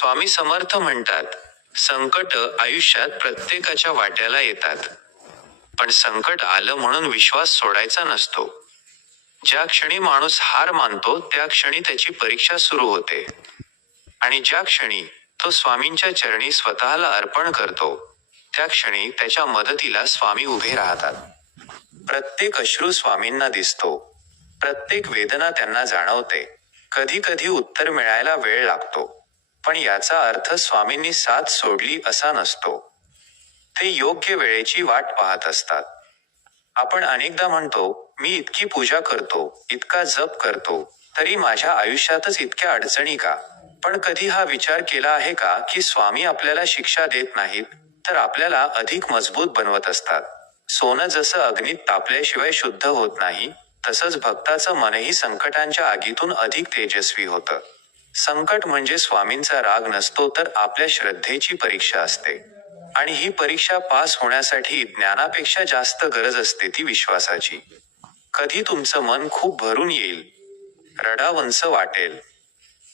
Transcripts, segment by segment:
स्वामी समर्थ म्हणतात, संकट आयुष्यात प्रत्येकाच्या वाट्याला येतात. पण संकट आलं म्हणून विश्वास सोडायचा नसतो. ज्या क्षणी माणूस हार मानतो त्या क्षणी त्याची परीक्षा सुरू होते. आणि ज्या क्षणी तो स्वामींच्या चरणी स्वतःला अर्पण करतो, त्या क्षणी त्याच्या मदतीला स्वामी उभे राहतात. प्रत्येक अश्रू स्वामींना दिसतो. प्रत्येक वेदना त्यांना जाणवते. कधी कधी उत्तर मिळायला वेळ लागतो. पण याचा अर्थ स्वामींनी साथ सोडली असा नसतो. ते योग्य वेळेची वाट पाहत असतात. आपण अनेकदा म्हणतो, मी इतकी पूजा करतो, इतका जप करतो, तरी माझ्या आयुष्यातच इतक्या अडचणी का? पण कधी हा विचार केला आहे का की स्वामी आपल्याला शिक्षा देत नाहीत, तर आपल्याला अधिक मजबूत बनवत असतात. सोनं जसं अग्नीत तापल्याशिवाय शुद्ध होत नाही, तसंच भक्ताचं मनही संकटांच्या आगीतून अधिक तेजस्वी होतं. संकट म्हणजे स्वामींचा राग नसतो, तर आपल्या श्रद्धेची परीक्षा असते. आणि ही परीक्षा पास होण्यासाठी ज्ञानापेक्षा जास्त गरज असते ती विश्वासाची. कधी तुमचं मन खूप भरून येईल, रडावंसं वाटेल,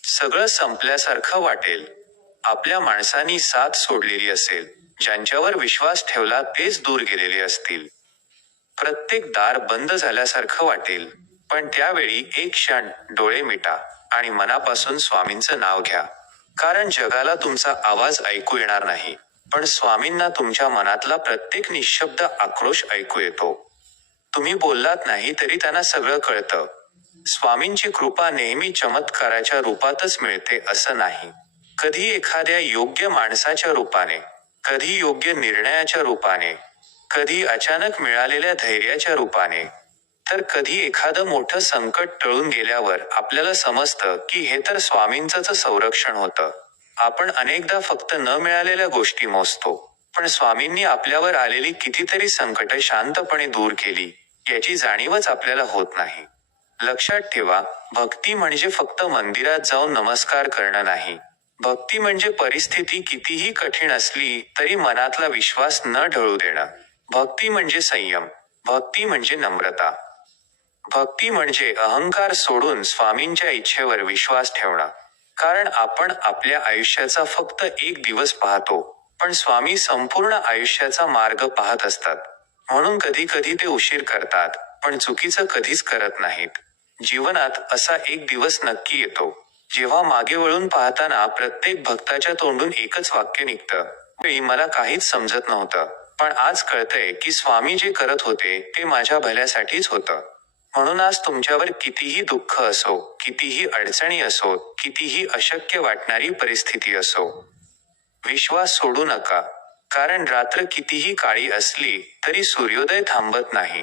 सगळं संपल्यासारखं वाटेल. आपल्या माणसांनी साथ सोडलेली असेल, ज्यांच्यावर विश्वास ठेवला तेच दूर गेलेले असतील. प्रत्येक दार बंद झाल्यासारखं वाटेल, पण त्यावेळी एक क्षण डोळे मिटा आणि मनापासून स्वामींचं नाव घ्या. कारण जगाला तुमचा आवाज ऐकू येणार नाही, पण स्वामींना तुमच्या मनातला प्रत्येक निःशब्द आक्रोश ऐकू येतो. तुम्ही बोललात नाही तरी त्यांना सगळं कळतं. स्वामींची कृपा नेहमी चमत्काराच्या रूपातच मिळते असं नाही. कधी एखाद्या योग्य माणसाच्या रूपाने, कधी योग्य निर्णयाच्या रूपाने, कधी अचानक मिळालेल्या धैर्याच्या रूपाने, तर कधी एखादं मोठं संकट टळून गेल्यावर आपल्याला समजतं की हे तर स्वामींचंच संरक्षण होतं. आपण अनेकदा फक्त न मिळालेल्या गोष्टी मोजतो, पण स्वामींनी आपल्यावर आलेली कितीतरी संकटं शांतपणे दूर केली, याची जाणीवच आपल्याला होत नाही. लक्षात ठेवा, भक्ती म्हणजे फक्त मंदिरात जाऊन नमस्कार करणं नाही. भक्ती म्हणजे परिस्थिती कितीही कठीण असली तरी मनातला विश्वास न ढळू देणं. भक्ती म्हणजे संयम. भक्ती म्हणजे नम्रता. भक्ती म्हणजे अहंकार सोडून स्वामींच्या इच्छेवर विश्वास ठेवणं. कारण आपण आपल्या आयुष्याचा फक्त एक दिवस पाहतो, पण स्वामी संपूर्ण आयुष्याचा मार्ग पाहत असतात. म्हणून कधी कधी ते उशीर करतात, पण चुकीचं कधीच करत नाहीत. जीवनात असा एक दिवस नक्की येतो, जेव्हा मागे वळून पाहताना प्रत्येक भक्ताच्या तोंडून एकच वाक्य निघतं, "वेळी मला काहीच समजत नव्हतं, पण आज कळतंय की स्वामी जे करत होते ते माझ्या भल्यासाठीच होतं." म्हणून आज तुमच्यावर कितीही दुःख असो, कितीही अडचणी असो, कितीही अशक्य वाटणारी परिस्थिती असो, विश्वास सोडू नका. कारण रात्र कितीही काळी असली तरी सूर्योदय थांबत नाही.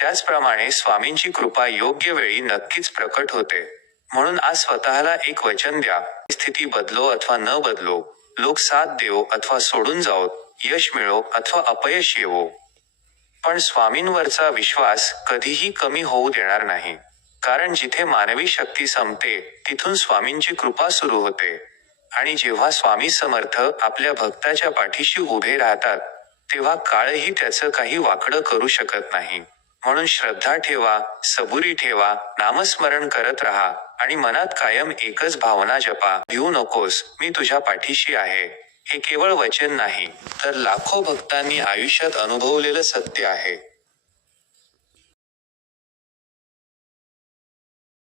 त्याचप्रमाणे स्वामींची कृपा योग्य वेळी नक्कीच प्रकट होते. म्हणून आज स्वतःला एक वचन द्या, स्थिती बदलो अथवा न बदलो, लोक साथ देवो अथवा सोडून जाओ, यश मिळो अथवा अपयश येवो, पण स्वामींवरचा विश्वास कधीही कमी होऊ देणार नाही. कारण जिथे मानवी शक्ती संपते, तिथून स्वामींची कृपा सुरू होते. आणि जेव्हा स्वामी समर्थ आपल्या भक्ताच्या पाठीशी उभे राहतात, तेव्हा काळही त्याचं काही वाकडं करू शकत नाही. म्हणून श्रद्धा ठेवा, सबुरी ठेवा, नामस्मरण करत राहा आणि मनात कायम एकच भावना जपा, भिवू नकोस, मी तुझ्या पाठीशी आहे. हे केवळ वचन नाही, तर लाखो भक्तांनी आयुष्यात अनुभवलेलं सत्य आहे.